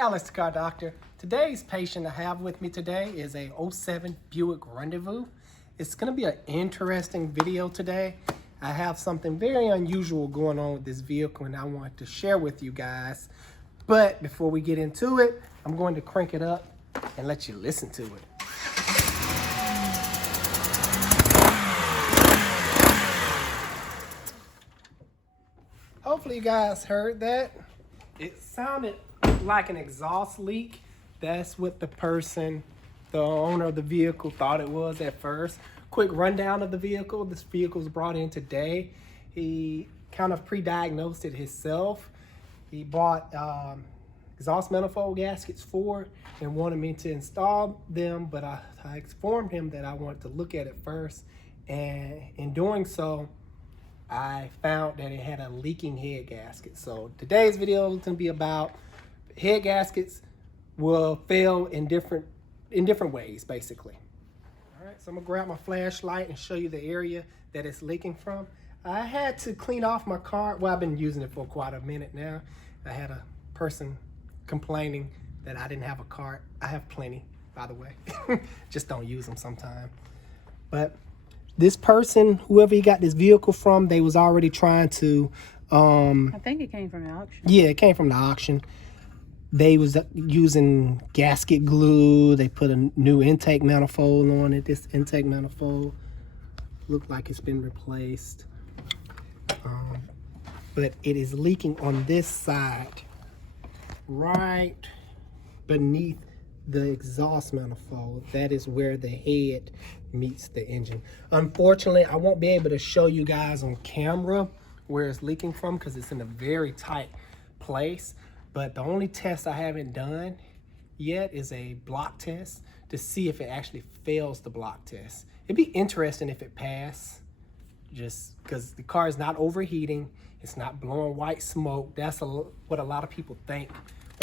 Alex the Car Doctor. Today's patient I have with me today is a '07 Buick Rendezvous. It's going to be an interesting video today. I have something very unusual going on with this vehicle and I want to share with you guys. But before we get into it, I'm going to crank it up and let you listen to it. Hopefully you guys heard that. It sounded like an exhaust leak. That's what the owner of the vehicle thought it was at first. Quick rundown of the vehicle. This vehicle was brought in today. He kind of pre-diagnosed it himself. He bought exhaust manifold gaskets for it and wanted me to install them, but I informed him that I wanted to look at it first, and in doing so I found that it had a leaking head gasket. So today's video is going to be about head gaskets will fail in different ways, basically. All right, so I'm gonna grab my flashlight and show you the area that it's leaking from. I had to clean off my car. Well, I've been using it for quite a minute now. I had a person complaining that I didn't have a cart. I have plenty, by the way. Just don't use them sometimes. But this person, whoever he got this vehicle from, they was already trying to I think it came from the auction. Yeah, it came from the auction. They was using gasket glue. They put a new intake manifold on it. This intake manifold looked like it's been replaced, but it is leaking on this side, right beneath the exhaust manifold. That is where the head meets the engine. Unfortunately, I won't be able to show you guys on camera where it's leaking from because it's in a very tight place. But the only test I haven't done yet is a block test to see if it actually fails the block test. It'd be interesting if it passed, just because the car is not overheating. It's not blowing white smoke. That's what a lot of people think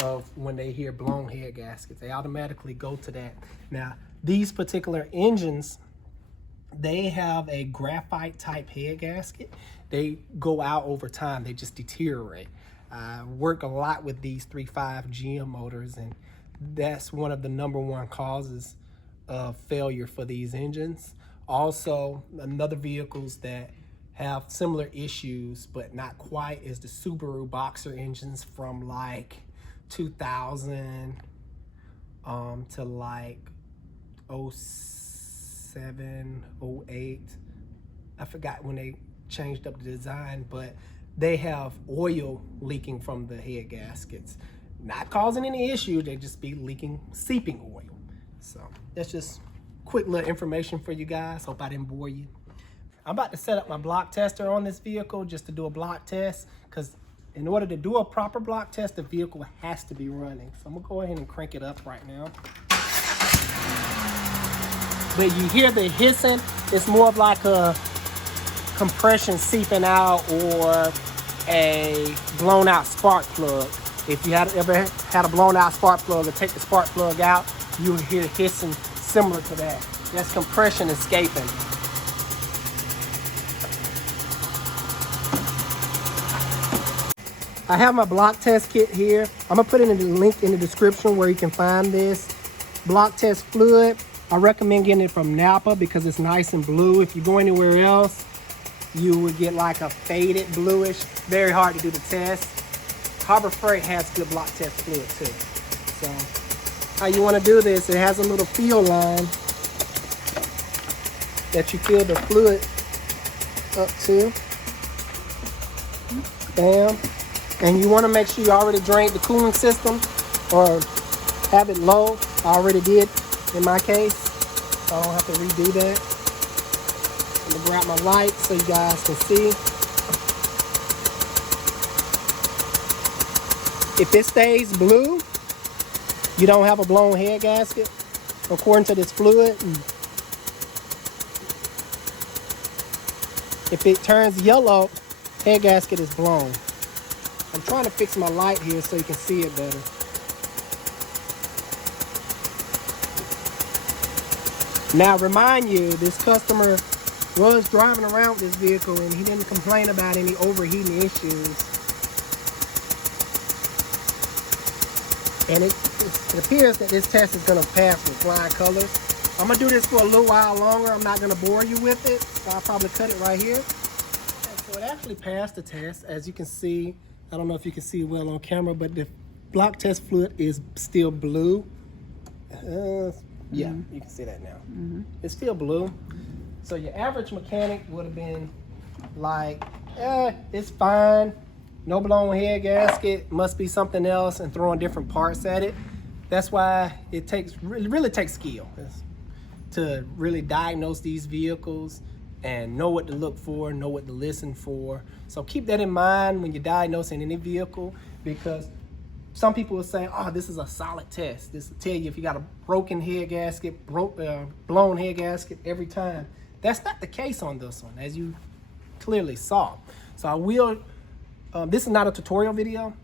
of when they hear blown head gaskets. They automatically go to that. Now, these particular engines, they have a graphite type head gasket. They go out over time. They just deteriorate. I work a lot with these 3.5 GM motors, and that's one of the #1 causes of failure for these engines. Also, another vehicles that have similar issues but not quite is the Subaru Boxer engines from like 2000 to like 07, 08. I forgot when they changed up the design, but they have oil leaking from the head gaskets. Not causing any issue, they just be leaking, seeping oil. So that's just quick little information for you guys. Hope I didn't bore you. I'm about to set up my block tester on this vehicle just to do a block test, because in order to do a proper block test, the vehicle has to be running. So I'm gonna go ahead and crank it up right now. But you hear the hissing, it's more of like a compression seeping out or a blown out spark plug. If you ever had a blown out spark plug or take the spark plug out, you will hear hissing similar to that. That's compression escaping. I have my block test kit here. I'm gonna put it in the link in the description where you can find this block test fluid. I recommend getting it from Napa because it's nice and blue. If you go anywhere else, you would get like a faded bluish. Very hard to do the test. Harbor Freight has good block test fluid too. So how you want to do this, it has a little feel line that you fill the fluid up to. Bam. And you want to make sure you already drained the cooling system or have it low. I already did in my case, so I don't have to redo that. I'm gonna grab my light so you guys can see. If it stays blue, you don't have a blown head gasket, according to this fluid. If it turns yellow, head gasket is blown. I'm trying to fix my light here so you can see it better. Now, remind you, this customer was driving around with this vehicle and he didn't complain about any overheating issues. And it appears that this test is going to pass with flying colors. I'm going to do this for a little while longer. I'm not going to bore you with it, so I'll probably cut it right here. And so it actually passed the test. As you can see, I don't know if you can see well on camera, but the block test fluid is still blue. Yeah, you can see that now. It's still blue. So your average mechanic would have been like, it's fine. No blown head gasket, must be something else, and throwing different parts at it. That's why it really takes skill to really diagnose these vehicles and know what to look for, know what to listen for. So keep that in mind when you're diagnosing any vehicle, because some people will say, oh, this is a solid test. This will tell you if you got a broken head gasket, blown head gasket every time. That's not the case on this one, as you clearly saw. So I will, this is not a tutorial video,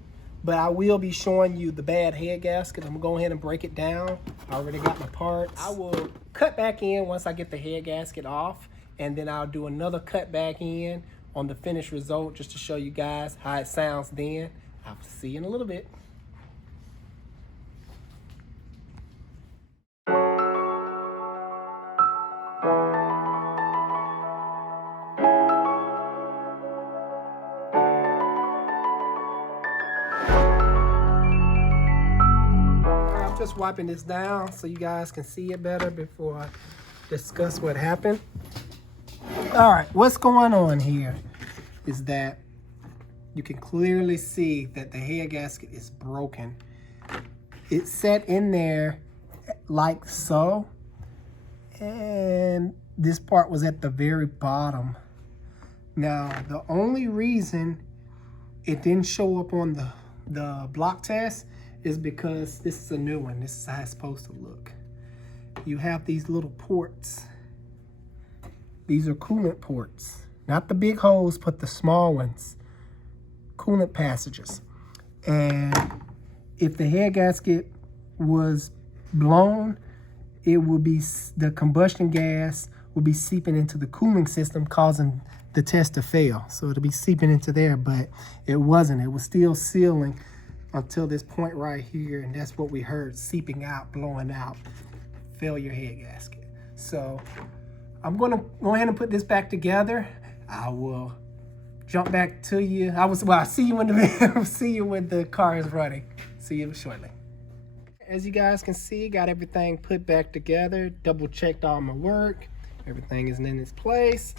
but I will be showing you the bad head gasket. I'm gonna go ahead and break it down. I already got my parts. I will cut back in once I get the head gasket off, and then I'll do another cut back in on the finished result just to show you guys how it sounds then. I'll see you in a little bit. Just wiping this down so you guys can see it better before I discuss what happened. All right, what's going on here is that you can clearly see that the head gasket is broken. It's set in there like so, and this part was at the very bottom. Now, the only reason it didn't show up on the block test is because this is a new one. This is how it's supposed to look. You have these little ports. These are coolant ports. Not the big holes, but the small ones. Coolant passages. And if the head gasket was blown, it would be, the combustion gas would be seeping into the cooling system, causing the test to fail. So it'll be seeping into there, but it wasn't. It was still sealing until this point right here, and that's what we heard, seeping out, blowing out, failure head gasket. So I'm gonna go ahead and put this back together. I will jump back to you. I'll see you when the car is running. See you shortly. As you guys can see, got everything put back together, double checked all my work. Everything is in its place.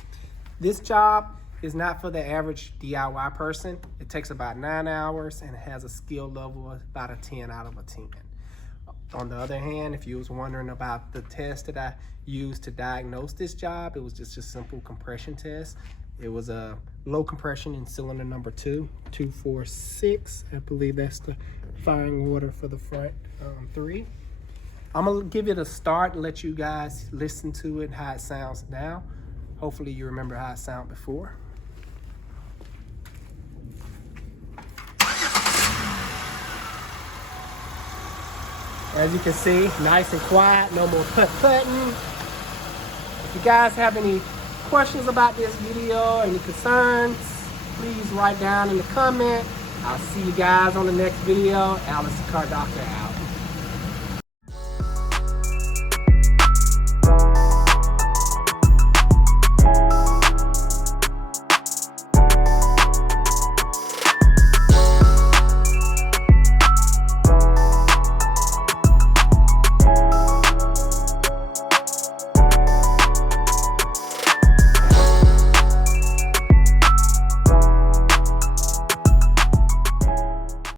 This job is not for the average DIY person. It takes about 9 hours and it has a skill level of about a 10 out of a 10. On the other hand, if you was wondering about the test that I used to diagnose this job, it was just a simple compression test. It was a low compression in cylinder number 246. I believe that's the firing order for the front 3. I'm gonna give it a start and let you guys listen to it, how it sounds now. Hopefully you remember how it sounded before. As you can see, nice and quiet, no more putt-putting. If you guys have any questions about this video, any concerns, please write down in the comment. I'll see you guys on the next video. Alice the Car Doctor out.